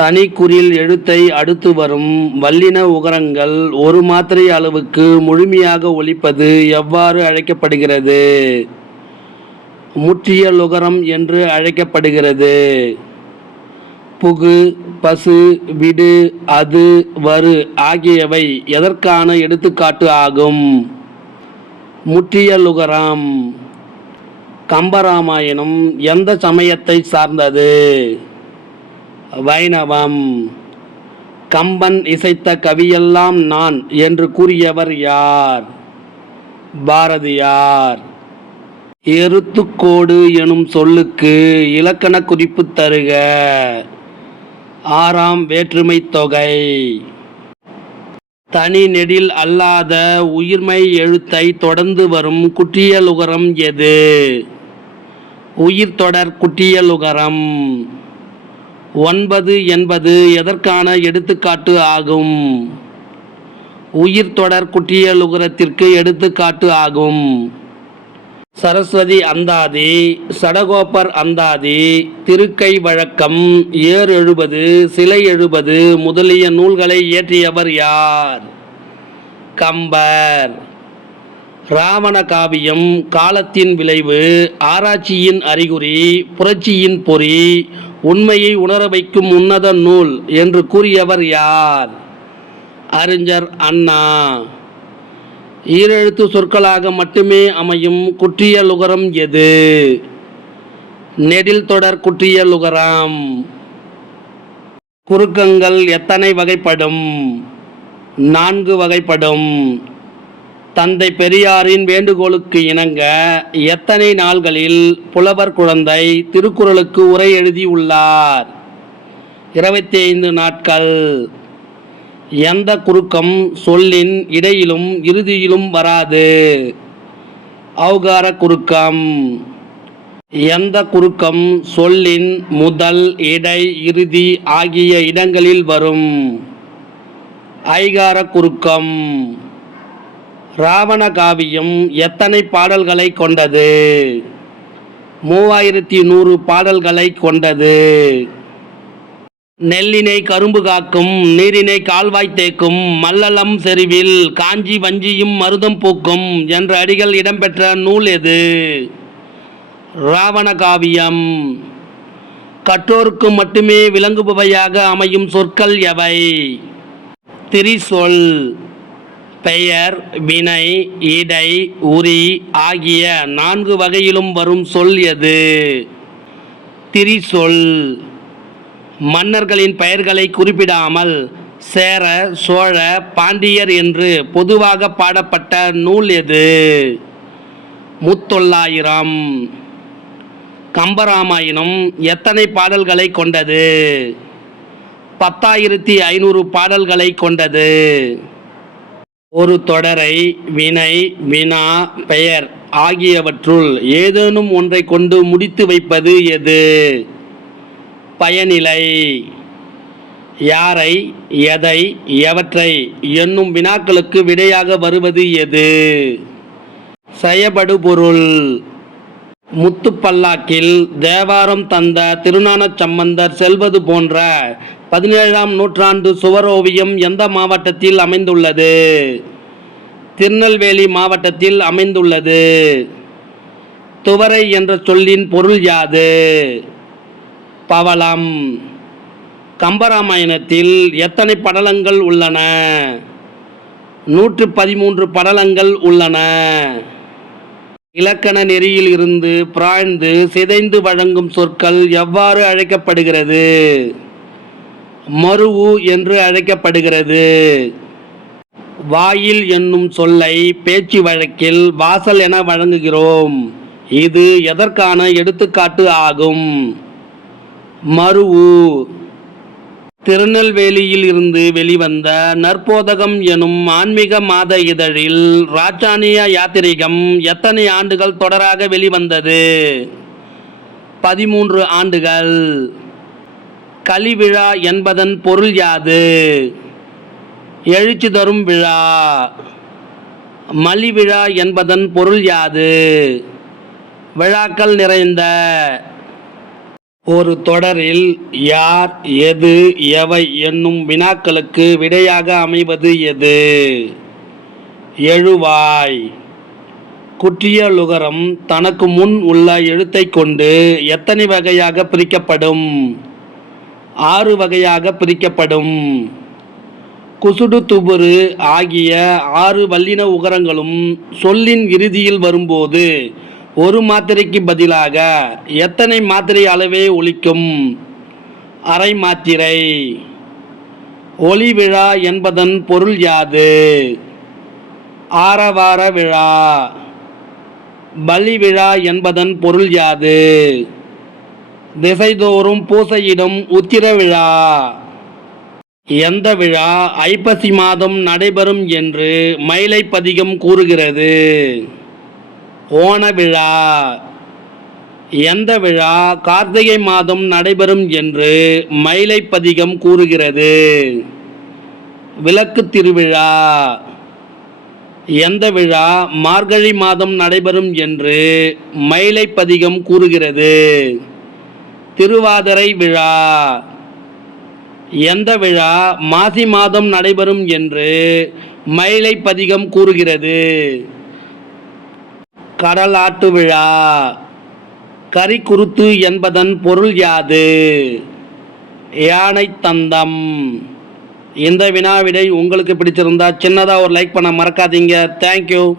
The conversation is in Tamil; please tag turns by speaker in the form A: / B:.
A: தனிக்குறில் எழுத்தை அடுத்து வரும் வல்லின உகரங்கள் ஒரு மாத்திரை அளவுக்கு முழுமையாக ஒழிப்பது எவ்வாறு அழைக்கப்படுகிறது? முற்றிய லுகரம் என்று அழைக்கப்படுகிறது. புகு பசு விடு அது வரு ஆகியவை எதற்கான எடுத்துக்காட்டு ஆகும்? முற்றிய லுகரம். கம்பராமாயணம் எந்த சமயத்தை சார்ந்தது? வைணவம். கம்பன் இசைத்த கவியெல்லாம் நான் என்று கூறியவர் யார்? பாரதியார். எருத்துக்கோடு எனும் சொல்லுக்கு இலக்கண குறிப்பு தருக. ஆறாம் வேற்றுமை தொகை. தனி நெடில் அல்லாத உயிர்மை எழுத்தை தொடர்ந்து வரும் குற்றியலுகரம் எது? உயிர்த்தொடர் குற்றியலுகரம். ஒன்பது என்பது எதற்கான எடுத்துக்காட்டு ஆகும்? உயிர்த்தொடர் குற்றியலுகரத்திற்கு எடுத்துக்காட்டு ஆகும். சரஸ்வதி அந்தாதி சடகோப்பர் அந்தாதி திருக்கை வழக்கம் ஏர் எழுபது சிலை எழுபது முதலிய நூல்களை இயற்றியவர் யார்? கம்பர். இராவண காவியம் காலத்தின் விளைவு ஆராய்ச்சியின் அறிகுறி புரட்சியின் பொறி உண்மையை உணர வைக்கும் உன்னத நூல் என்று கூறியவர் யார்? அறிஞர் அண்ணா. ஈரெழுத்து சொற்களாக மட்டுமே அமையும் குற்றியலுகரம் எது? நெடில் தொடர் குற்றியலுகரம் குறுக்கங்கள் எத்தனை வகைப்படும்? நான்கு வகைப்படும். தந்தை பெரியாரின் வேண்டுகோளுக்கு இணங்க எத்தனை நாள்களில் புலவர் குழந்தை திருக்குறளுக்கு உரை எழுதியுள்ளார் இருபத்தி ஐந்து நாட்கள். எந்த குறுக்கம் சொல்லின் இடையிலும் இறுதியிலும் வராது. அவகார குறுக்கம். எந்த குறுக்கம் சொல்லின் முதல் இடை இறுதி ஆகிய இடங்களில் வரும். ஐகார குறுக்கம். ராவண காவியம் எத்தனை பாடல்களை கொண்டது? மூவாயிரத்தி நூறு பாடல்களை கொண்டது. நெல்லினை கரும்பு காக்கும் நீரினை கால்வாய் தேக்கும் மல்லலம் செறிவில் காஞ்சி வஞ்சியும் மருதம் பூக்கும் என்ற அடிகள் இடம்பெற்ற நூல் எது? ராவண காவியம். கற்றோருக்கு மட்டுமே விளங்குபவையாக அமையும் சொற்கள் எவை? திரிசொல். பெயர் வினை இடை உரி ஆகிய நான்கு வகையிலும் வரும் சொல் எது? திரிசொல். மன்னர்களின் பெயர்களை குறிப்பிடாமல் சேர சோழ பாண்டியர் என்று பொதுவாக பாடப்பட்ட நூல் எது? முத்தொள்ளாயிரம். கம்பராமாயணம் எத்தனை பாடல்களை கொண்டது? பத்தாயிரத்தி ஐநூறு பாடல்களை கொண்டது? ஒரு தொடரை வினை வினா பெயர் ஆகியவற்றுள் ஏதேனும் ஒன்றை கொண்டு முடித்து வைப்பது எது? பயனிலை. யாரை எதை எவற்றை என்னும் வினாக்களுக்கு விடையாக வருவது எது? செயபடு பொருள் முத்துப்பல்லாக்கில் தேவாரம் தந்த திருஞானச் சம்பந்தர் செல்வது போன்ற பதினேழாம் நூற்றாண்டு சுவரோவியம் எந்த மாவட்டத்தில் அமைந்துள்ளது? திருநெல்வேலி மாவட்டத்தில் அமைந்துள்ளது. துவரை என்ற சொல்லின் பொருள் யாது? பவளம். கம்பராமாயணத்தில் எத்தனை படலங்கள் உள்ளன? நூற்று பதிமூன்று படலங்கள் உள்ளன. இலக்கண நெறியில் இருந்து பிராய்ந்து சிதைந்து வழங்கும் சொற்கள் எவ்வாறு அழைக்கப்படுகிறது? மருவு என்று அழைக்கப்படுகிறது. வாயில் என்னும் சொல்லை பேச்சு வழக்கில் வாசல் என வழங்குகிறோம். இது எதற்கான எடுத்துக்காட்டு ஆகும்? மருவு. திருநெல்வேலியில் இருந்து வெளிவந்த நற்போதகம் எனும் ஆன்மீக மாத இதழில் ராஜானிய யாத்திரிகம் எத்தனை ஆண்டுகள் தொடராக வெளிவந்தது? பதிமூன்று ஆண்டுகள். கலிவிழா என்பதன் பொருள் யாது? எழுச்சி தரும் விழா. மலிவிழா என்பதன் பொருள் யாது? விழாக்கள் நிறைந்த ஒரு தொடரில் யார் எது எவை என்னும் வினாக்களுக்கு விடையாக அமைவது எது? எழுவாய். குற்றியலுகரம் தனக்கு முன் உள்ள எழுத்தைக் கொண்டு எத்தனை வகையாக பிரிக்கப்படும்? ஆறு வகையாக பிரிக்கப்படும். குசுடு துபுரு ஆகிய ஆறு வல்லின உகரங்களும் சொல்லின் இறுதியில் வரும்போது ஒரு மாத்திரைக்கு பதிலாக எத்தனை மாத்திரை அளவே ஒலிக்கும் அரை மாத்திரை. ஒளி விழா என்பதன் பொருள் யாது? ஆரவார விழா. பலி விழா என்பதன் பொருள் யாது? திசைதோறும் பூசையிடும் உத்திர விழா. எந்த விழா? ஐப்பசி மாதம் நடைபெறும் என்று மயிலை பதிகம் கூறுகிறது. ஓண விழா. எந்த விழா? கார்த்திகை மாதம் நடைபெறும் என்று மயிலை பதிகம் கூறுகிறது. விளக்கு திருவிழா. எந்த விழா? மார்கழி மாதம் நடைபெறும் என்று மயிலை பதிகம் கூறுகிறது. திருவாதிரை விழா. எந்த விழா? மாசி மாதம் நடைபெறும் என்று மயிலை பதிகம் கூறுகிறது. கடலாட்டு விழா. கரிக்குருத்து என்பதன் பொருள் யாது? யானை தந்தம். இந்த வினாவிடை உங்களுக்கு பிடிச்சிருந்தா சின்னதாக ஒரு லைக் பண்ண மறக்காதீங்க. தேங்க்யூ